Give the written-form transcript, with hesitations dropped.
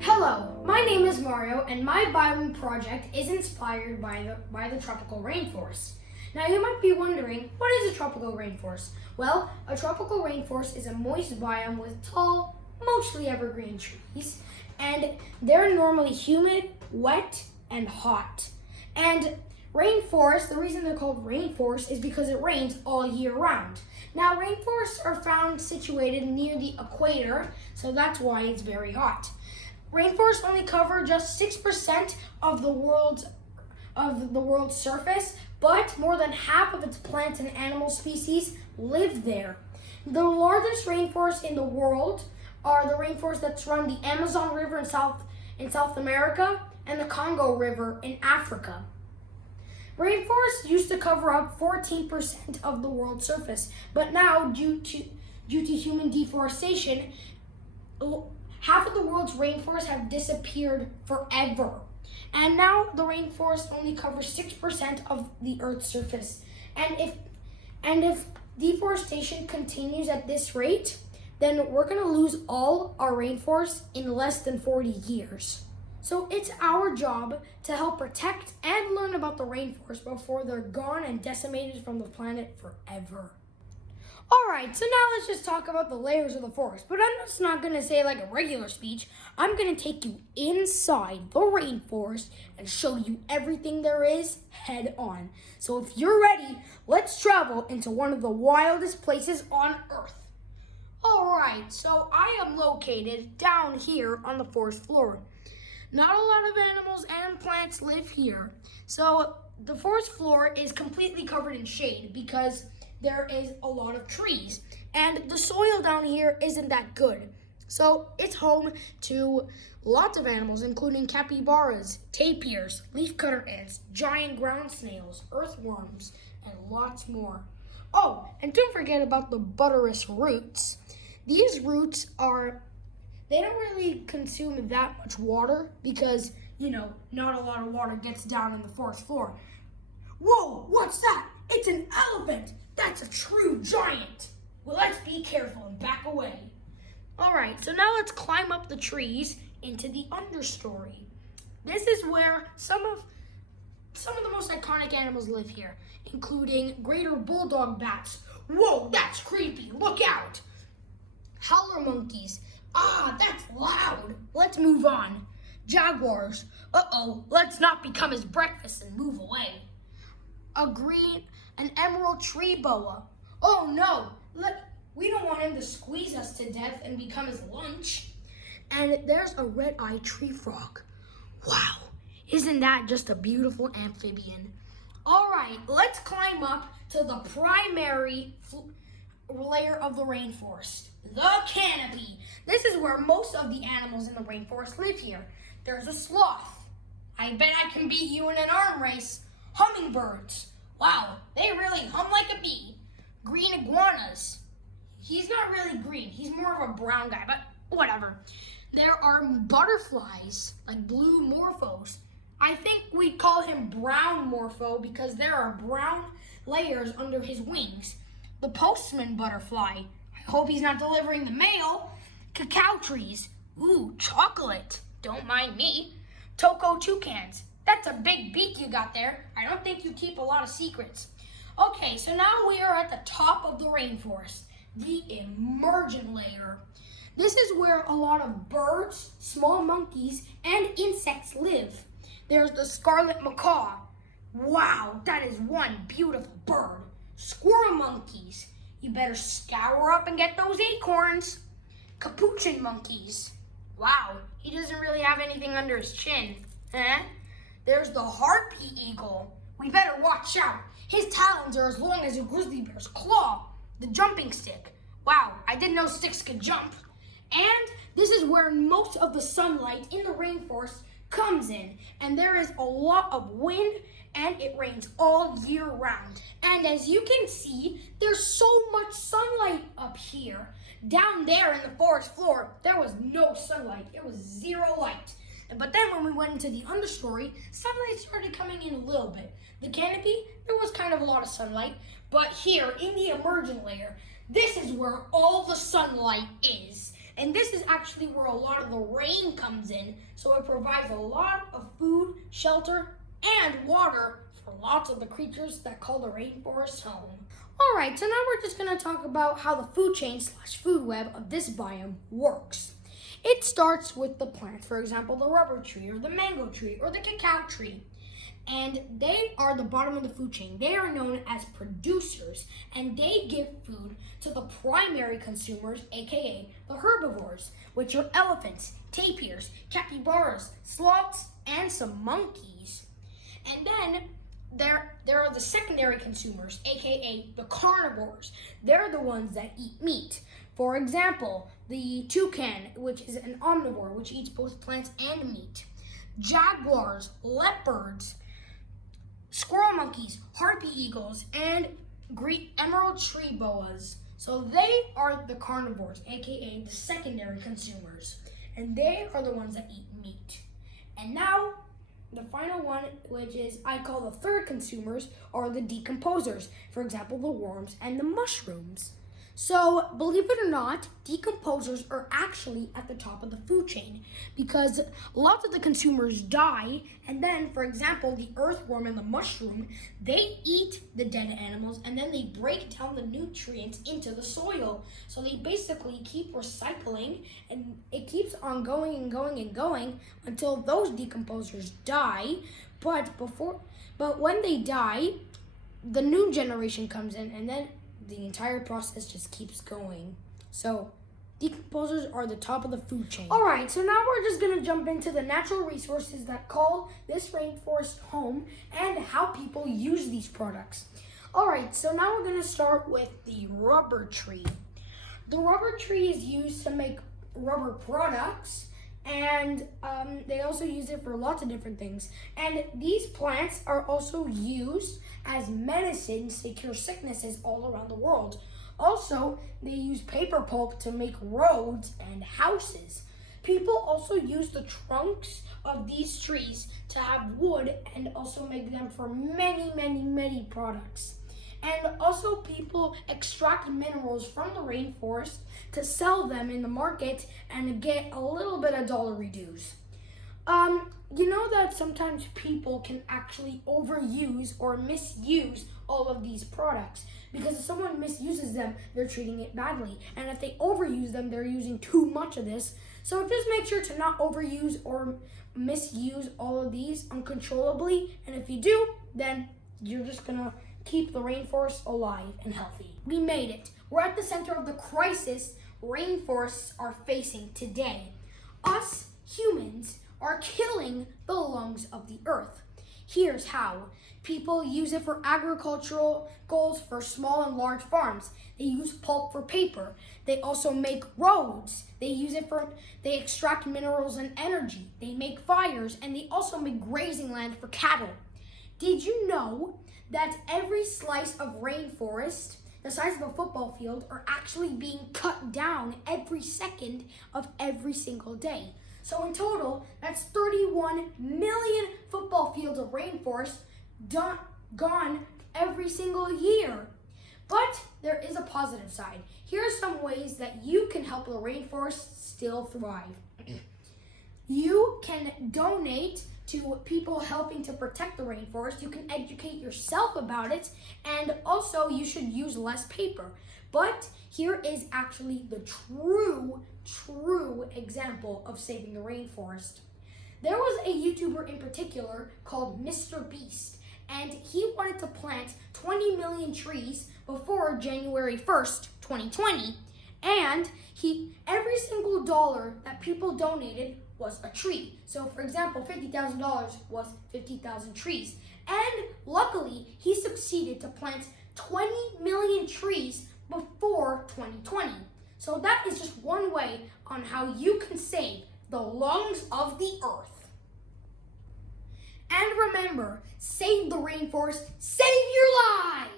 Hello, my name is Mario, and my biome project is inspired by the tropical rainforest. Now you might be wondering, what is a tropical rainforest? Well, a tropical rainforest is a moist biome with tall, mostly evergreen trees, and they're normally humid, wet, and hot. And rainforest, the reason they're called rainforest is because it rains all year round. Now rainforests are found situated near the equator, so that's why it's very hot. Rainforests only cover just 6% of the world's surface, but more than half of its plant and animal species live there. The largest rainforests in the world are the rainforests that surround the Amazon River in South America and the Congo River in Africa. Rainforests used to cover up 14% of the world's surface, but now due to human deforestation, half of the world's rainforests have disappeared forever. And now the rainforest only covers 6% of the Earth's surface. And if deforestation continues at this rate, then we're going to lose all our rainforests in less than 40 years. So it's our job to help protect and learn about the rainforest before they're gone and decimated from the planet forever. Alright, so now let's just talk about the layers of the forest. But I'm just not going to say like a regular speech. I'm going to take you inside the rainforest and show you everything there is head on. So if you're ready, let's travel into one of the wildest places on Earth. Alright, so I am located down here on the forest floor. Not a lot of animals and plants live here. So the forest floor is completely covered in shade because there is a lot of trees, and the soil down here isn't that good. So it's home to lots of animals, including capybaras, tapirs, leafcutter ants, giant ground snails, earthworms, and lots more. Oh, and don't forget about the butterous roots. These roots they don't really consume that much water because, not a lot of water gets down in the forest floor. Whoa, what's that? It's an elephant! That's a true giant! Well, let's be careful and back away. Alright, so now let's climb up the trees into the understory. This is where some of the most iconic animals live here, including greater bulldog bats. Whoa, that's creepy, look out! Howler monkeys. Ah, that's loud. Let's move on. Jaguars. Uh-oh, let's not become his breakfast and move away. An emerald tree boa. Oh no, we don't want him to squeeze us to death and become his lunch. And there's a red-eyed tree frog. Wow, isn't that just a beautiful amphibian? All right, let's climb up to the primary layer of the rainforest, the canopy. This is where most of the animals in the rainforest live here. There's a sloth. I bet I can beat you in an arm race. Hummingbirds. Wow, they really hum like a bee. Green iguanas. He's not really green. He's more of a brown guy, but whatever. There are butterflies, like blue morphos. I think we'd call him brown morpho because there are brown layers under his wings. The postman butterfly. I hope he's not delivering the mail. Cacao trees. Ooh, chocolate. Don't mind me. Toco toucans. That's a big beak you got there. I don't think you keep a lot of secrets. Okay, so now we are at the top of the rainforest, the emergent layer. This is where a lot of birds, small monkeys, and insects live. There's the scarlet macaw. Wow, that is one beautiful bird. Squirrel monkeys. You better scour up and get those acorns. Capuchin monkeys. Wow, he doesn't really have anything under his chin. There's the harpy eagle. We better watch out. His talons are as long as a grizzly bear's claw. The jumping stick. Wow, I didn't know sticks could jump. And this is where most of the sunlight in the rainforest comes in. And there is a lot of wind and it rains all year round. And as you can see, there's so much sunlight up here. Down there in the forest floor, there was no sunlight. It was zero light. But then when we went into the understory, sunlight started coming in a little bit. The canopy, there was kind of a lot of sunlight. But here in the emergent layer, this is where all the sunlight is. And this is actually where a lot of the rain comes in, so it provides a lot of food, shelter, and water for lots of the creatures that call the rainforest home. Alright, so now we're just going to talk about how the food chain / food web of this biome works. It starts with the plants, for example, the rubber tree or the mango tree or the cacao tree. And they are the bottom of the food chain. They are known as producers, and they give food to the primary consumers, aka the herbivores, which are elephants, tapirs, capybaras, sloths, and some monkeys. And then there are the secondary consumers, aka the carnivores. They're the ones that eat meat. For example, the toucan, which is an omnivore, which eats both plants and meat. Jaguars, leopards, squirrel monkeys, harpy eagles, and emerald tree boas. So they are the carnivores, aka the secondary consumers. And they are the ones that eat meat. And now, the final one, which is I call the third consumers, are the decomposers. For example, the worms and the mushrooms. So, believe it or not, decomposers are actually at the top of the food chain because lots of the consumers die, and then, for example, the earthworm and the mushroom, they eat the dead animals and then they break down the nutrients into the soil. So they basically keep recycling, and it keeps on going and going and going until those decomposers die. But when they die, the new generation comes in, and then the entire process just keeps going. So, decomposers are the top of the food chain. Alright, so now we're just going to jump into the natural resources that call this rainforest home and how people use these products. Alright, so now we're going to start with the rubber tree. The rubber tree is used to make rubber products, and they also use it for lots of different things. And these plants are also used as medicines to cure sicknesses all around the world. Also, they use paper pulp to make roads and houses. People also use the trunks of these trees to have wood and also make them for many, many, many products. And also people extract minerals from the rainforest to sell them in the market and get a little bit of dollar dues. You know that sometimes people can actually overuse or misuse all of these products, because if someone misuses them, they're treating it badly. And if they overuse them, they're using too much of this. So just make sure to not overuse or misuse all of these uncontrollably. And if you do, then you're just gonna keep the rainforest alive and healthy. We made it. We're at the center of the crisis rainforests are facing today. Us humans are killing the lungs of the earth. Here's how. People use it for agricultural goals for small and large farms. They use pulp for paper. They also make roads. They extract minerals and energy. They make fires, and they also make grazing land for cattle. Did you know that every slice of rainforest, the size of a football field, are actually being cut down every second of every single day? So in total, that's 31 million football fields of rainforest gone every single year. But there is a positive side. Here are some ways that you can help the rainforest still thrive. You can donate to people helping to protect the rainforest. You can educate yourself about it, and also you should use less paper. But here is actually the true example of saving the rainforest. There was a YouTuber in particular called Mr. Beast, and he wanted to plant 20 million trees before January 1st, 2020, and every single dollar that people donated was a tree. So for example, $50,000 was 50,000 trees. And luckily, he succeeded to plant 20 million trees before 2020. So that is just one way on how you can save the lungs of the earth. And remember, save the rainforest, save your lives!